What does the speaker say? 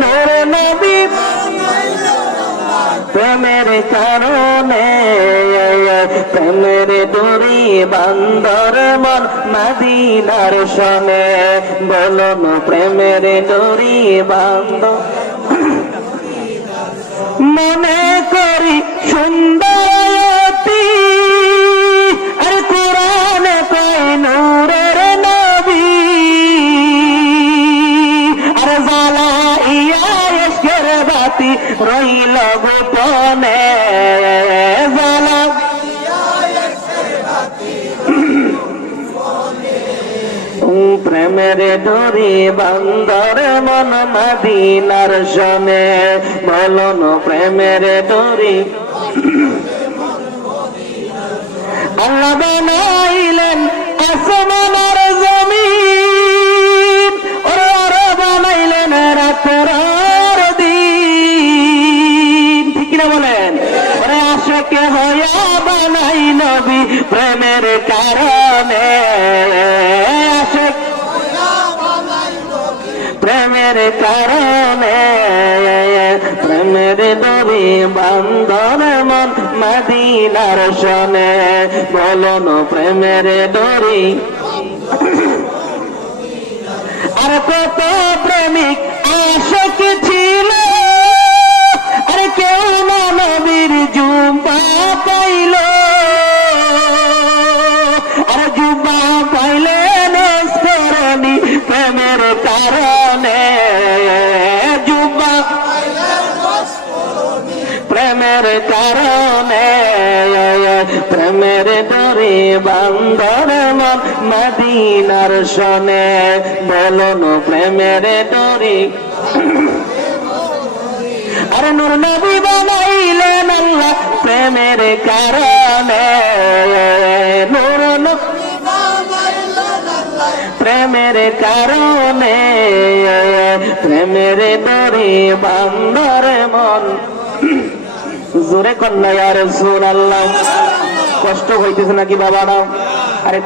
নূর নবী প্রেমের কারণে প্রেমের ডোরি বান্দর মন মদিনার শোনে বলো না প্রেমের ডোরি বান্দর মনে করি সুন্দরী আর কোরআনে কয় নূরের নবী আর জ্বালা ইয়া ইশকের বাতি রইল গোপনে জ্বালা প্রেমের ডোরি বান্দর মন মদিনার শোনে বলো না প্রেমের ডোরি আল্লাহ বানাইলেন আসমান আর জমিন ওর বানাইলেন রাতের আর দিন ঠিক না বলেন ওরে আশিকে হইয়া বানাই নবী প্রেমের কারণে প্রেমের কারণে প্রেমের ডোরি বান্দর মন মদিনার শোনে বলো না প্রেমের ডোরি আর কত প্রেমিক আশিক ছিল আর কেউ না নবীর জুম্পা পাইল আর জুম্পা পাইলে নস্করণী প্রেমের কারণে জুম্পা প্রেমের কারণে প্রেমের ডোরি বান্দর মন মদিনার শোনে বলো না প্রেমের ডোরি আর নূর নবী বানাইলেন আল্লাহ প্রেমের কারণে নূর প্রেমের কারণে প্রেমের ডোরি বান্দর মন জোরে কন্যা ইয়া রাসূলুল্লাহ কষ্ট হইতেছে নাকি বাবারা আরে